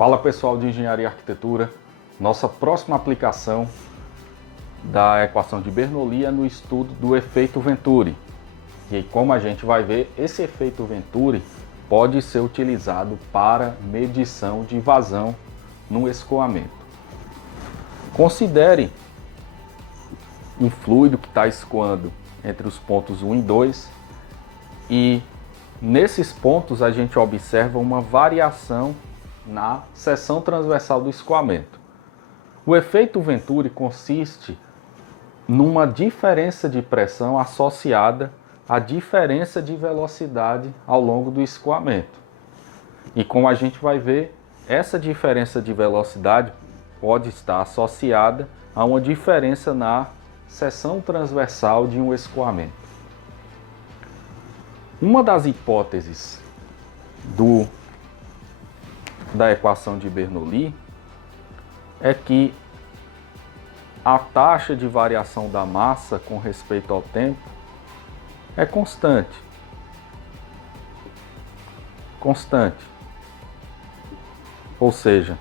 Fala pessoal de Engenharia e Arquitetura, nossa próxima aplicação da equação de Bernoulli é no estudo do efeito Venturi. E como a gente vai ver, esse efeito Venturi pode ser utilizado para medição de vazão no escoamento. Considere um fluido que está escoando entre os pontos 1 e 2 e nesses pontos a gente observa uma variação na seção transversal do escoamento. O efeito Venturi consiste numa diferença de pressão associada à diferença de velocidade ao longo do escoamento. E como a gente vai ver, essa diferença de velocidade pode estar associada a uma diferença na seção transversal de um escoamento. Uma das hipóteses da equação de Bernoulli é que a taxa de variação da massa com respeito ao tempo é constante. Ou seja,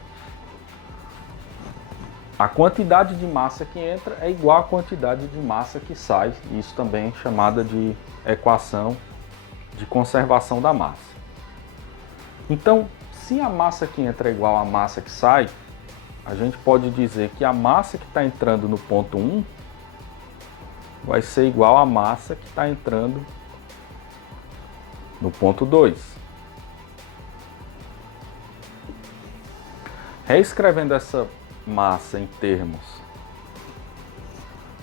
a quantidade de massa que entra é igual à quantidade de massa que sai. Isso também é chamada de equação de conservação da massa. Então, se a massa que entra é igual à massa que sai, a gente pode dizer que a massa que está entrando no ponto 1 vai ser igual à massa que está entrando no ponto 2. Reescrevendo essa massa em termos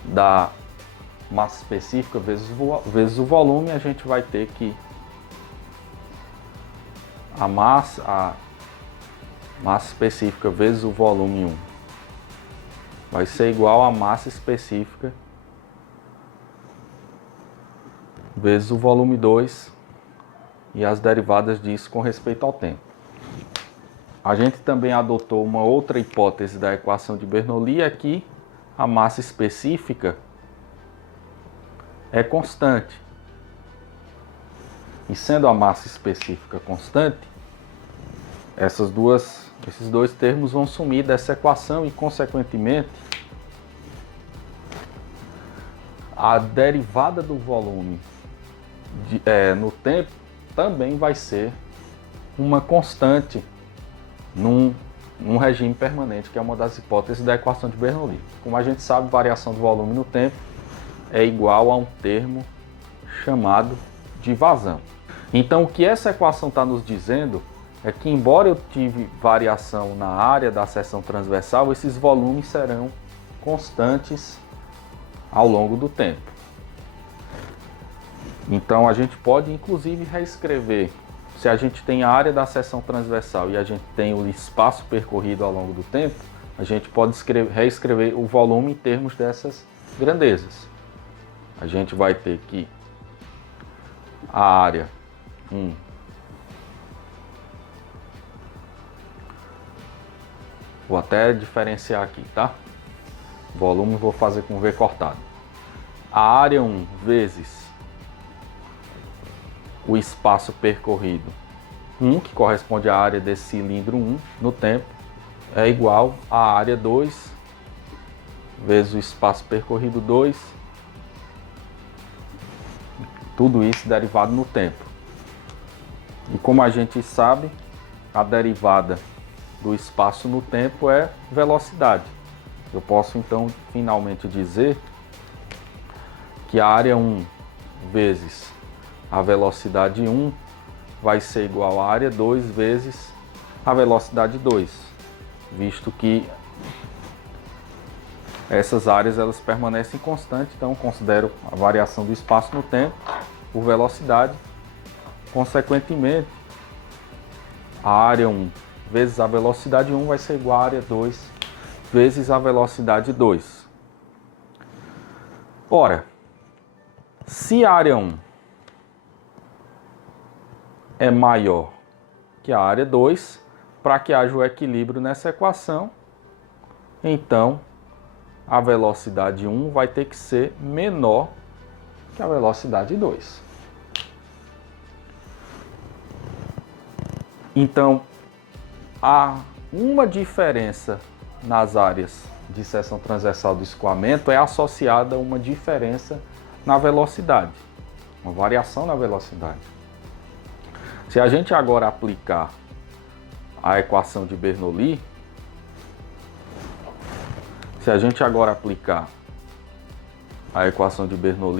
da massa específica vezes o volume, a gente vai ter que a massa específica vezes o volume 1 vai ser igual à massa específica vezes o volume 2 e as derivadas disso com respeito ao tempo. A gente também adotou uma outra hipótese da equação de Bernoulli, é que a massa específica é constante. E sendo a massa específica constante, esses dois termos vão sumir dessa equação e, consequentemente, a derivada do volume no tempo também vai ser uma constante num regime permanente, que é uma das hipóteses da equação de Bernoulli. Como a gente sabe, variação do volume no tempo é igual a um termo chamado de vazão. Então, o que essa equação está nos dizendo é que, embora eu tive variação na área da seção transversal, esses volumes serão constantes ao longo do tempo. Então, a gente pode, inclusive, reescrever. Se a gente tem a área da seção transversal e a gente tem o espaço percorrido ao longo do tempo, a gente pode reescrever o volume em termos dessas grandezas. A gente vai ter que a área 1 vou até diferenciar aqui, tá? Volume vou fazer com V cortado. A área 1 vezes o espaço percorrido 1, que corresponde à área desse cilindro 1 no tempo, é igual à área 2 vezes o espaço percorrido 2, tudo isso derivado no tempo. E como a gente sabe, a derivada do espaço no tempo é velocidade. Eu posso então finalmente dizer que a área 1 vezes a velocidade 1 vai ser igual à área 2 vezes a velocidade 2, visto que essas áreas elas permanecem constantes, então considero a variação do espaço no tempo por velocidade. Consequentemente, a área 1 vezes a velocidade 1 vai ser igual à área 2 vezes a velocidade 2. Ora, se a área 1 é maior que a área 2, para que haja o equilíbrio nessa equação, então a velocidade 1 vai ter que ser menor que a velocidade 2. Então, a uma diferença nas áreas de seção transversal do escoamento é associada a uma diferença na velocidade, uma variação na velocidade. Se a gente agora aplicar a equação de Bernoulli,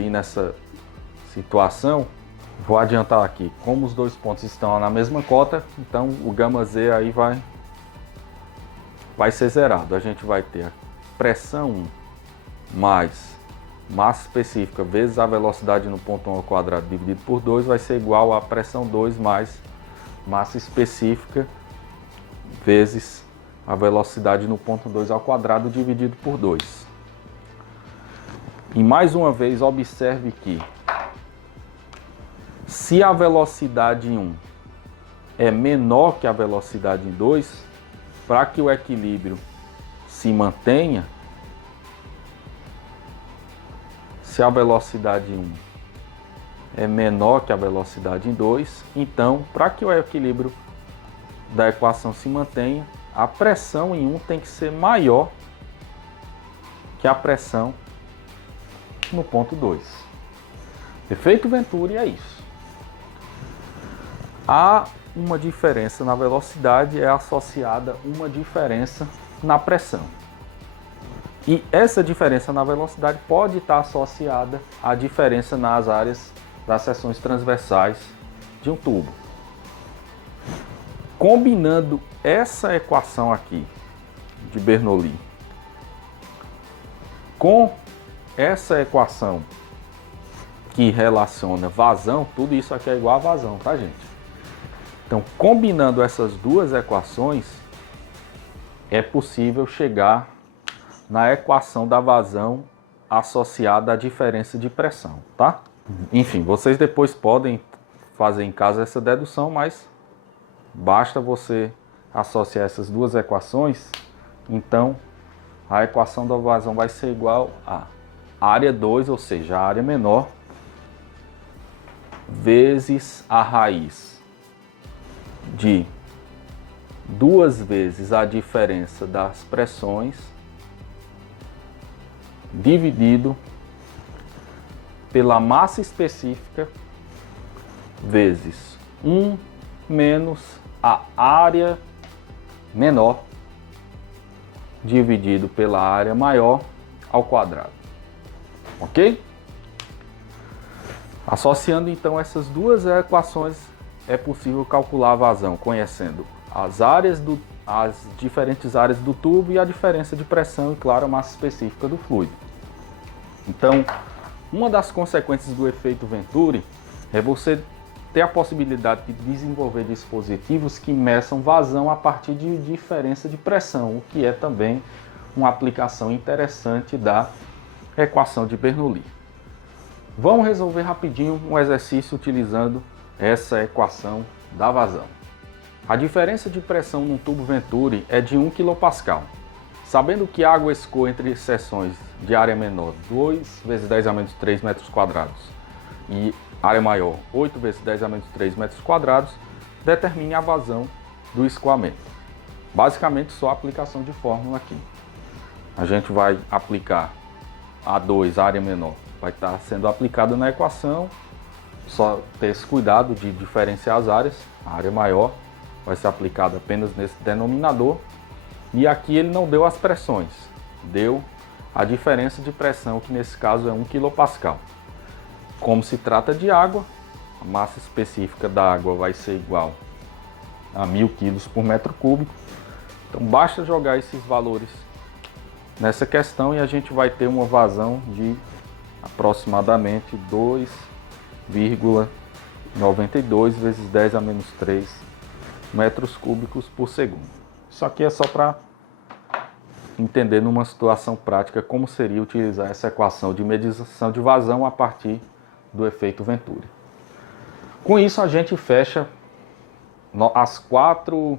nessa situação, vou adiantar aqui, como os dois pontos estão na mesma cota, então o gama Z aí vai ser zerado. A gente vai ter a pressão 1 mais massa específica vezes a velocidade no ponto 1 ao quadrado dividido por 2 vai ser igual a pressão 2 mais massa específica vezes a velocidade no ponto 2 ao quadrado dividido por 2. E mais uma vez, observe que se a velocidade em 1 é menor que a velocidade em 2, para que o equilíbrio se mantenha, se a velocidade em 1 é menor que a velocidade em 2, então, para que o equilíbrio da equação se mantenha, a pressão em 1 tem que ser maior que a pressão no ponto 2. Efeito Venturi é isso. Há uma diferença na velocidade, é associada a uma diferença na pressão. E essa diferença na velocidade pode estar associada à diferença nas áreas das seções transversais de um tubo. Combinando essa equação aqui de Bernoulli com essa equação que relaciona vazão, tudo isso aqui é igual a vazão, tá, gente? Então, combinando essas duas equações, é possível chegar na equação da vazão associada à diferença de pressão, tá? Enfim, vocês depois podem fazer em casa essa dedução, mas basta você associar essas duas equações, então a equação da vazão vai ser igual a área 2, ou seja, a área menor, vezes a raiz de 2 vezes a diferença das pressões dividido pela massa específica vezes 1 menos a área menor dividido pela área maior ao quadrado. Ok? Associando então essas duas equações, é possível calcular a vazão, conhecendo as diferentes áreas do tubo e a diferença de pressão e, claro, a massa específica do fluido. Então, uma das consequências do efeito Venturi é você ter a possibilidade de desenvolver dispositivos que meçam vazão a partir de diferença de pressão, o que é também uma aplicação interessante da equação de Bernoulli. Vamos resolver rapidinho um exercício utilizando essa equação da vazão. A diferença de pressão num tubo Venturi é de 1 kPa. Sabendo que a água escoa entre seções de área menor 2 vezes 10 a menos 3 metros quadrados e área maior 8 vezes 10 a menos 3 metros quadrados, determine a vazão do escoamento. Basicamente só a aplicação de fórmula aqui. A gente vai aplicar A2, área menor, vai estar sendo aplicada na equação, só ter esse cuidado de diferenciar as áreas. A área maior vai ser aplicada apenas nesse denominador, e aqui ele não deu as pressões, deu a diferença de pressão, que nesse caso é 1 kPa. Como se trata de água, a massa específica da água vai ser igual a 1000 kg por metro cúbico. Então basta jogar esses valores nessa questão e a gente vai ter uma vazão de aproximadamente 2,92 vezes 10 a menos 3 metros cúbicos por segundo. Isso aqui é só para entender numa situação prática como seria utilizar essa equação de medição de vazão a partir do efeito Venturi. Com isso a gente fecha as 4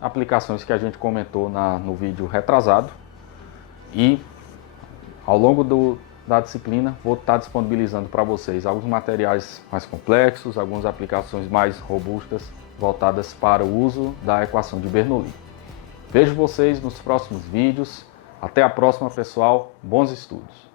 aplicações que a gente comentou no vídeo retrasado, e ao longo da disciplina vou estar disponibilizando para vocês alguns materiais mais complexos, algumas aplicações mais robustas voltadas para o uso da equação de Bernoulli. Vejo vocês nos próximos vídeos. Até a próxima, pessoal. Bons estudos!